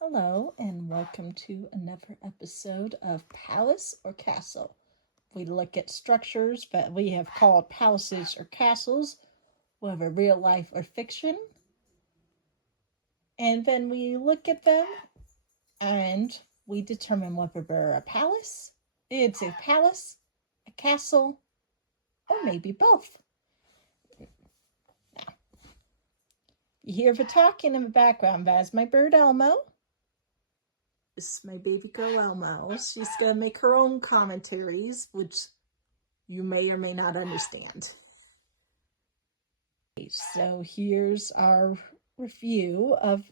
Hello, and welcome to another episode of Palace or Castle. We look at structures that we have called palaces or castles, whether real life or fiction, and then we look at them and we determine whether they're it's a palace, a castle, or maybe both. Now, you hear the talking in the background. That's my bird Elmo. This is my baby girl Elmo. She's gonna make her own commentaries, which you may or may not understand. So here's our review of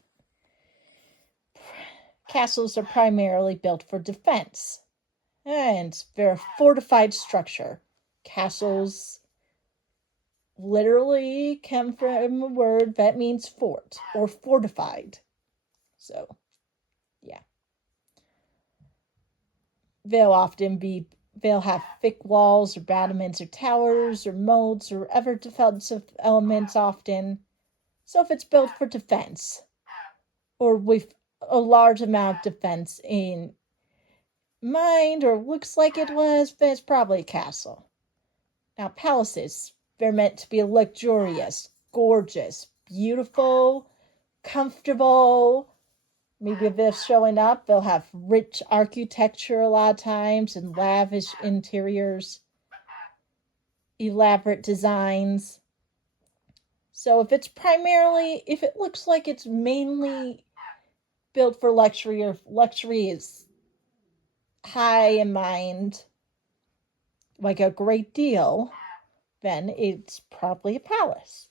castles are primarily built for defense, and they're a fortified structure. Castles literally come from a word that means fort or fortified. So, yeah. They'll have thick walls or battlements or towers or moats or other defensive elements often. So if it's built for defense or with a large amount of defense in mind or looks like it was, then it's probably a castle. Now palaces, they're meant to be luxurious, gorgeous, beautiful, comfortable. Maybe if they're showing up, they'll have rich architecture a lot of times and lavish interiors, elaborate designs. So if it looks like it's mainly built for luxury or luxury is high in mind, like a great deal, then it's probably a palace.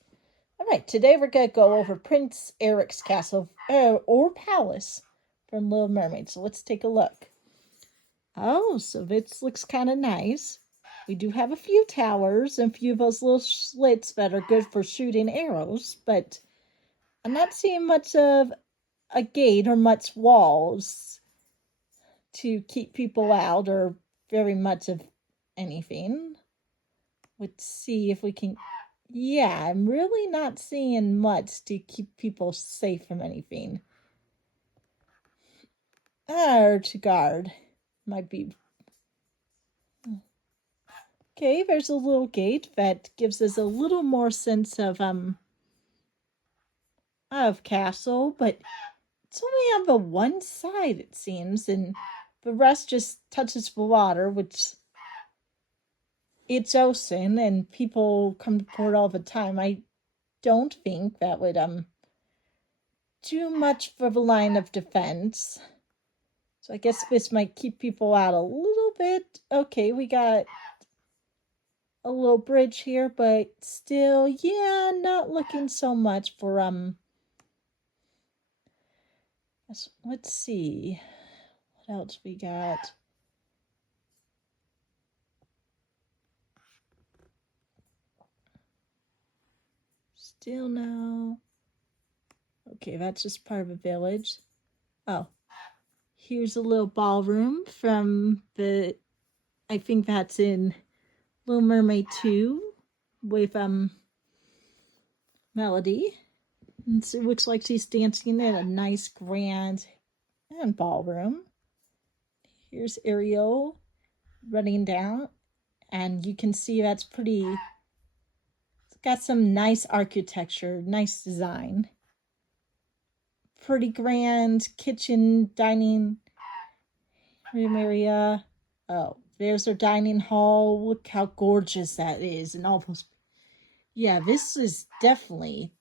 All right, today we're going to go over Prince Eric's castle or palace from Little Mermaid. So let's take a look. Oh, so this looks kind of nice. We do have a few towers and a few of those little slits that are good for shooting arrows, but I'm not seeing much of a gate or much walls to keep people out or very much of anything. Let's see if we can. Yeah, I'm really not seeing much to keep people safe from anything. Or to guard. Might be. Okay, there's a little gate that gives us a little more sense of castle, but it's only on the one side it seems, and the rest just touches the water, which it's ocean and people come to port all the time. I don't think that would do much for the line of defense. So I guess this might keep people out a little bit. Okay, we got a little bridge here, but still, yeah, not looking so much for let's see. What else we got? Still no. Okay, that's just part of a village. Oh, here's a little ballroom from I think that's in Little Mermaid 2 with Melody. And so it looks like she's dancing in a nice grand and ballroom. Here's Ariel running down, and you can see that's pretty. It's got some nice architecture, nice design. Pretty grand kitchen, dining room area. Oh, there's her dining hall. Look how gorgeous that is, and all those. Yeah, this is definitely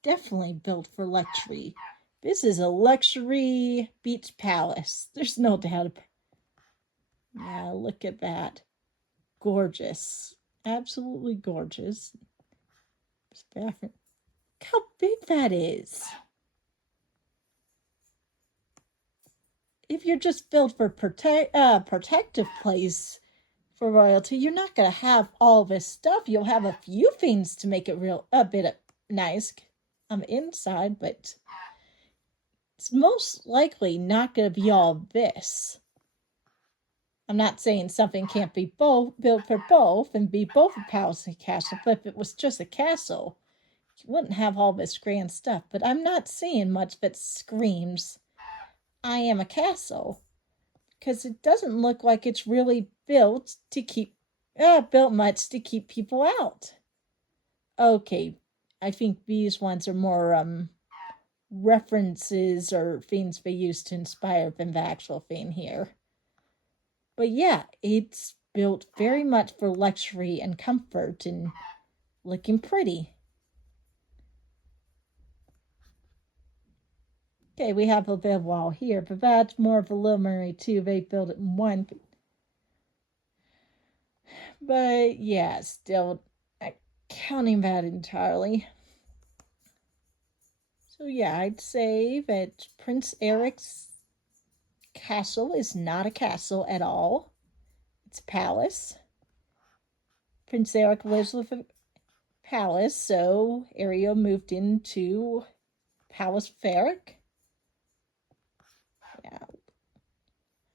built for luxury. This is a luxury beach palace. There's no doubt. Yeah, look at that. Gorgeous. Absolutely gorgeous. Look how big that is. If you're just built for protective place for royalty, you're not going to have all this stuff. You'll have a few things to make it a bit nice on the inside, but it's most likely not going to be all this. I'm not saying something can't be built for both and be both a palace and a castle, but if it was just a castle, you wouldn't have all this grand stuff. But I'm not seeing much that screams, I am a castle, because it doesn't look like it's really built to keep built much to keep people out. Okay, I think these ones are more references or things they use to inspire than the actual thing here. But yeah, it's built very much for luxury and comfort and looking pretty. Okay, we have a bed wall here, but that's more of a Little Mermaid too. They built it in one. But yeah, still counting that entirely. So yeah, I'd say that Prince Eric's castle is not a castle at all. It's a palace. Prince Eric lives with a palace, so Ariel moved into Palace of Eric. Yeah.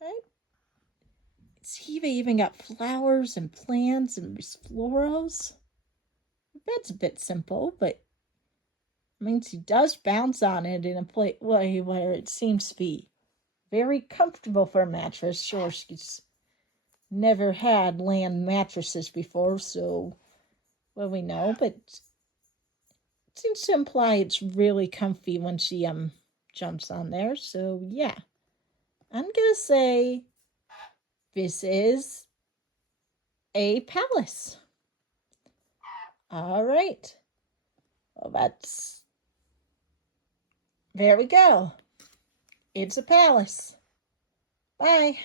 Right. See, they even got flowers and plants and florals. That's a bit simple, but I mean, she does bounce on it in a way where it seems to be very comfortable for a mattress. Sure, she's never had land mattresses before, so well we know, but it seems to imply it's really comfy when she jumps on there. So yeah, I'm gonna say this is a palace. All right. Well, there we go. It's a palace. Bye.